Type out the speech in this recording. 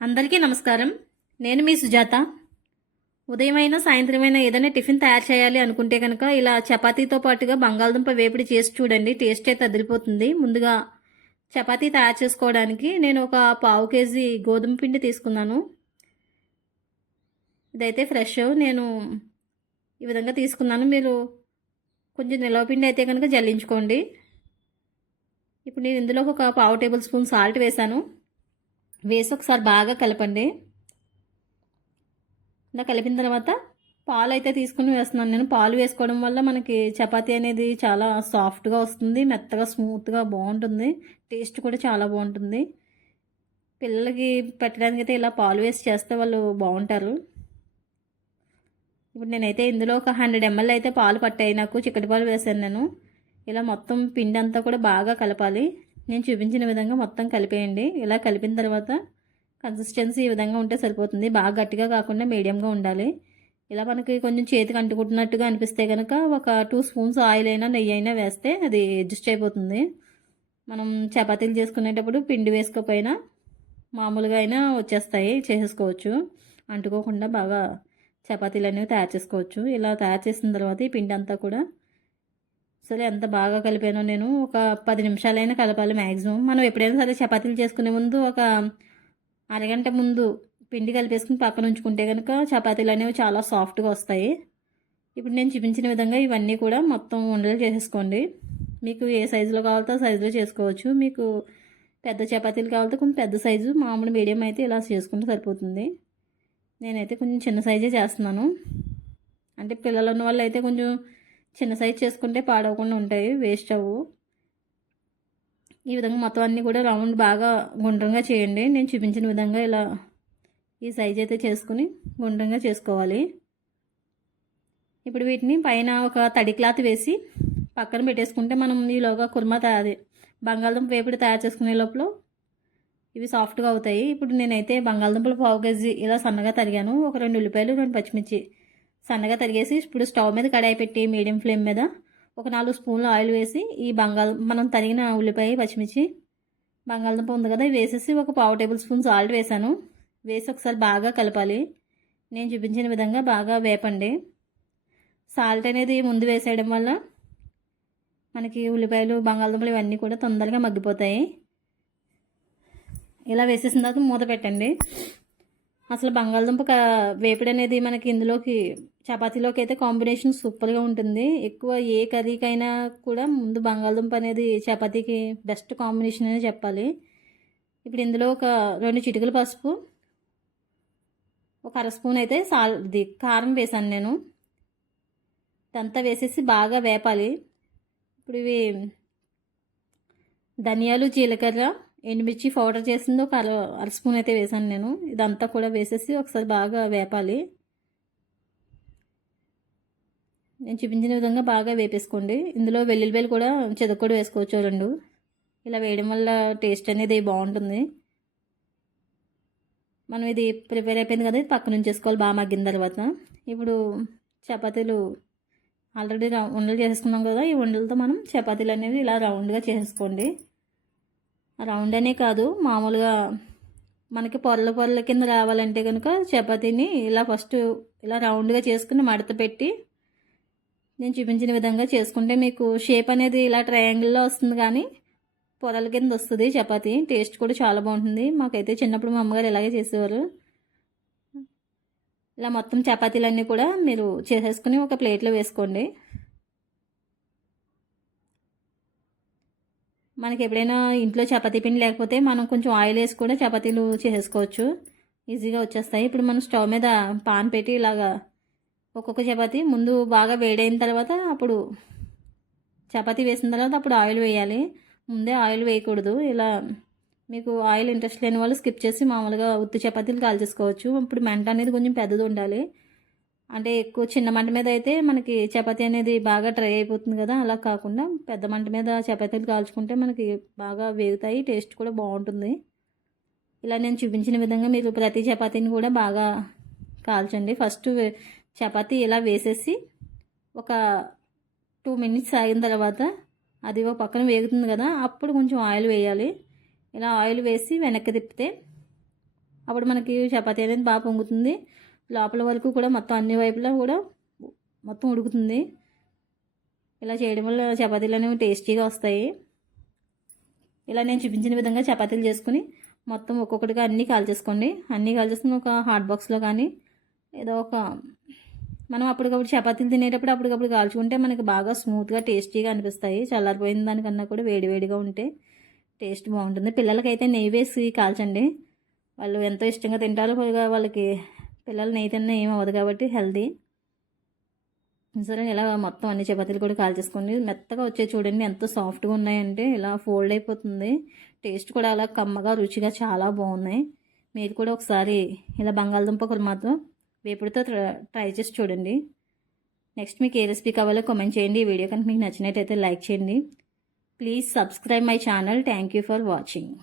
అందరికీ నమస్కారం. నేను మీ సుజాత. ఉదయమైనా సాయంత్రమైనా ఏదైనా టిఫిన్ తయారు చేయాలి అనుకుంటే కనుక ఇలా చపాతీతో పాటుగా బంగాళదుంప వేపుడు చేసి చూడండి. టేస్ట్ అయితే అదిరిపోతుంది. ముందుగా చపాతీ తయారు చేసుకోవడానికి నేను ఒక పావు కేజీ గోధుమ పిండి తీసుకున్నాను. ఇదైతే ఫ్రెష్. నేను ఈ విధంగా తీసుకున్నాను. మీరు కొంచెం నిలవ పిండి అయితే కనుక జల్లించుకోండి. ఇప్పుడు నేను ఇందులో ఒక పావు టేబుల్ స్పూన్ సాల్ట్ వేసాను. వేసి ఒకసారి బాగా కలపండి. ఇలా కలిపిన తర్వాత పాలు అయితే తీసుకుని వేస్తున్నాను నేను. పాలు వేసుకోవడం వల్ల మనకి చపాతీ అనేది చాలా సాఫ్ట్గా వస్తుంది, మెత్తగా స్మూత్గా బాగుంటుంది. టేస్ట్ కూడా చాలా బాగుంటుంది. పిల్లలకి పెట్టడానికి అయితే ఇలా పాలు వేసి చేస్తే వాళ్ళు బాగుంటారు. ఇప్పుడు నేనైతే ఇందులో ఒక 100 ml అయితే పాలు పట్టాయి నాకు. చిక్కటి పాలు వేసాను నేను. ఇలా మొత్తం పిండి అంతా కూడా బాగా కలపాలి. నేను చూపించిన విధంగా మొత్తం కలిపేయండి. ఇలా కలిపిన తర్వాత కన్సిస్టెన్సీ ఈ విధంగా ఉంటే సరిపోతుంది. బాగా గట్టిగా కాకుండా మీడియంగా ఉండాలి. ఇలా మనకి కొంచెం చేతికి అంటుకుంటున్నట్టుగా అనిపిస్తే కనుక ఒక 2 స్పూన్స్ ఆయిల్ అయినా నెయ్యి అయినా వేస్తే అది అడ్జస్ట్ అయిపోతుంది. మనం చపాతీలు చేసుకునేటప్పుడు పిండి వేసుకోకపోయినా మామూలుగా అయినా వచ్చేస్తాయి, చేసేసుకోవచ్చు. అంటుకోకుండా బాగా చపాతీలు అనేవి తయారు చేసుకోవచ్చు. ఇలా తయారు చేసిన తర్వాత ఈ పిండి అంతా కూడా సరే ఎంత బాగా కలిపానో నేను. ఒక 10 నిమిషాలైనా కలపాలి మ్యాక్సిమం. మనం ఎప్పుడైనా సరే చపాతీలు చేసుకునే ముందు ఒక అరగంట ముందు పిండి కలిపేసుకుని పక్కన ఉంచుకుంటే కనుక చపాతీలు అనేవి చాలా సాఫ్ట్గా వస్తాయి. ఇప్పుడు నేను చూపించిన విధంగా ఇవన్నీ కూడా మొత్తం ఉండలు చేసేసుకోండి. మీకు ఏ సైజులో కావాలో సైజులో చేసుకోవచ్చు. మీకు పెద్ద చపాతీలు కావాలంటే కొంచెం పెద్ద సైజు, మామూలు మీడియం అయితే ఇలా చేసుకుంటే సరిపోతుంది. నేనైతే కొంచెం చిన్న సైజే చేస్తున్నాను. అంటే పిల్లలు ఉన్న వాళ్ళు అయితే కొంచెం చిన్న సైజు చేసుకుంటే పాడవకుండా ఉంటాయి, వేస్ట్ అవ్వు. ఈ విధంగా మొత్తం అన్నీ కూడా రౌండ్ బాగా గుండ్రంగా చేయండి. నేను చూపించిన విధంగా ఇలా ఈ సైజ్ అయితే చేసుకుని గుండ్రంగా చేసుకోవాలి. ఇప్పుడు వీటిని పైన ఒక తడి క్లాత్ వేసి పక్కన పెట్టేసుకుంటే మనం ఈలోగా కుర్మా బంగాళదుంప వేపుడు తయారు చేసుకునే లోపల ఇవి సాఫ్ట్గా అవుతాయి. ఇప్పుడు నేనైతే బంగాళదుంపలు పావు కేజీ ఇలా సన్నగా తరిగాను. ఒక 2 ఉల్లిపాయలు 2 పచ్చిమిర్చి సన్నగా తరిగేసి ఇప్పుడు స్టవ్ మీద కడాయి పెట్టి మీడియం ఫ్లేమ్ మీద ఒక 4 స్పూన్లు ఆయిల్ వేసి ఈ మనం తరిగిన ఉల్లిపాయ, పచ్చిమిర్చి, బంగాళదుంప ఉంది కదా, వేసేసి ఒక పావు టేబుల్ స్పూన్ సాల్ట్ వేసాను. వేసి ఒకసారి బాగా కలపాలి. నేను చూపించిన విధంగా బాగా వేపండి. సాల్ట్ అనేది ముందు వేసేయడం వల్ల మనకి ఉల్లిపాయలు, బంగాళదుంపలు ఇవన్నీ కూడా తొందరగా మగ్గిపోతాయి. ఇలా వేసేసిన తర్వాత మూత పెట్టండి. అసలు బంగాళదుంప వేపుడు అనేది మనకి ఇందులోకి చపాతీలోకి అయితే కాంబినేషన్ సూపర్గా ఉంటుంది. ఎక్కువ ఏ కర్రీకైనా కూడా ముందు బంగాళదుంప అనేది చపాతీకి బెస్ట్ కాంబినేషన్ అనే చెప్పాలి. ఇప్పుడు ఇందులో ఒక 2 చిటికల పసుపు, ఒక అర స్పూన్ అయితే కారం వేసాను నేను. ఇదంతా వేసేసి బాగా వేపాలి. ఇప్పుడు ఇవి ధనియాలు, జీలకర్ర, ఎండుమిర్చి పౌడర్ చేసింది ఒక అర స్పూన్ అయితే వేసాను నేను. ఇదంతా కూడా వేసేసి ఒకసారి బాగా వేపాలి. నేను చూపించిన విధంగా బాగా వేపేసుకోండి. ఇందులో వెల్లుల్లిపాయలు కూడా చెదకొడి వేసుకోవచ్చు 2. ఇలా వేయడం వల్ల టేస్ట్ అనేది బాగుంటుంది. మనం ఇది ప్రిపేర్ అయిపోయింది కదా, ఇది పక్కన ఉంచేసుకోవాలి బాగా మగ్గిన తర్వాత. ఇప్పుడు చపాతీలు ఆల్రెడీ ఉండలు చేసుకున్నాం కదా, ఈ ఉండలతో మనం చపాతీలు అనేవి ఇలా రౌండ్గా చేసుకోండి. రౌండ్ అనే కాదు, మామూలుగా మనకి పొరల కింద రావాలంటే కనుక చపాతీని ఇలా ఫస్ట్ ఇలా రౌండ్గా చేసుకుని మడత పెట్టి నేను చూపించిన విధంగా చేసుకుంటే మీకు షేప్ అనేది ఇలా ట్రయాంగిల్లో వస్తుంది, కానీ పొరల కింద వస్తుంది చపాతీ. టేస్ట్ కూడా చాలా బాగుంటుంది. మాకైతే చిన్నప్పుడు మా అమ్మగారు ఇలాగే చేసేవారు. ఇలా మొత్తం చపాతీలన్నీ కూడా మీరు చేసేసుకుని ఒక ప్లేట్లో వేసుకోండి. మనకి ఎప్పుడైనా ఇంట్లో చపాతీ పిండి లేకపోతే మనం కొంచెం ఆయిల్ వేసి కూడా చపాతీలు చేసేసుకోవచ్చు, ఈజీగా వచ్చేస్తాయి. ఇప్పుడు మనం స్టవ్ మీద పాన్ పెట్టి ఇలాగా ఒక్కొక్క చపాతీ ముందు బాగా వేడైన తర్వాత అప్పుడు చపాతీ వేసిన తర్వాత అప్పుడు ఆయిల్ వేయాలి. ముందే ఆయిల్ వేయకూడదు. ఇలా మీకు ఆయిల్ ఇంట్రెస్ట్ లేని వాళ్ళు స్కిప్ చేసి మామూలుగా ఉత్తి చపాతీలు కాల్చేసుకోవచ్చు. ఇప్పుడు మంట అనేది కొంచెం పెద్దది ఉండాలి. అంటే ఎక్కువ చిన్న మంట మీద అయితే మనకి చపాతీ అనేది బాగా డ్రై అయిపోతుంది కదా, అలా కాకుండా పెద్ద మంట మీద చపాతీలు కాల్చుకుంటే మనకి బాగా వేగుతాయి, టేస్ట్ కూడా బాగుంటుంది. ఇలా నేను చూపించిన విధంగా మీరు ప్రతి చపాతీని కూడా బాగా కాల్చండి. ఫస్ట్ చపాతీ ఇలా వేసేసి ఒక 2 మినిట్స్ ఆగిన తర్వాత అది ఒక పక్కన వేగుతుంది కదా, అప్పుడు కొంచెం ఆయిల్ వేయాలి. ఇలా ఆయిల్ వేసి వెనక్కి తిప్పితే అప్పుడు మనకి చపాతీ అనేది బాగా పొంగుతుంది. లోపల వరకు కూడా మొత్తం అన్ని వైపులా కూడా మొత్తం ఉడుకుతుంది. ఇలా చేయడం వల్ల చపాతీలు అనేవి టేస్టీగా వస్తాయి. ఇలా నేను చూపించిన విధంగా చపాతీలు చేసుకుని మొత్తం ఒక్కొక్కటిగా అన్నీ కాల్చేసుకోండి. అన్నీ కాల్చేసుకుని ఒక హాట్ బాక్స్లో కానీ ఏదో ఒక మనం అప్పటికప్పుడు చపాతీలు తినేటప్పుడు అప్పటికప్పుడు కాల్చుకుంటే మనకి బాగా స్మూత్గా టేస్టీగా అనిపిస్తాయి. చల్లారిపోయిన దానికన్నా కూడా వేడివేడిగా ఉంటే టేస్ట్ బాగుంటుంది. పిల్లలకైతే నెయ్యి వేసి కాల్చండి, వాళ్ళు ఎంతో ఇష్టంగా తింటారు. పైగా వాళ్ళకి పిల్లలు నెయ్యి తిన్నా ఏం అవ్వదు కాబట్టి హెల్తీ. సరే ఇలా మొత్తం అన్ని చపాతీలు కూడా కాల్చేసుకోండి. మెత్తగా వచ్చే చూడండి ఎంత సాఫ్ట్గా ఉన్నాయంటే ఇలా ఫోల్డ్ అయిపోతుంది. టేస్ట్ కూడా అలా కమ్మగా రుచిగా చాలా బాగున్నాయి. మీరు కూడా ఒకసారి ఇలా బంగాళదుంప కుర్మాతో వేపుడుతో ట్రై చేసి చూడండి. నెక్స్ట్ మీకు ఏ రెసిపీ కావాలో కామెంట్ చేయండి. ఈ వీడియో కనుక మీకు నచ్చినట్టయితే లైక్ చేయండి. Please subscribe my channel. Thank you for watching.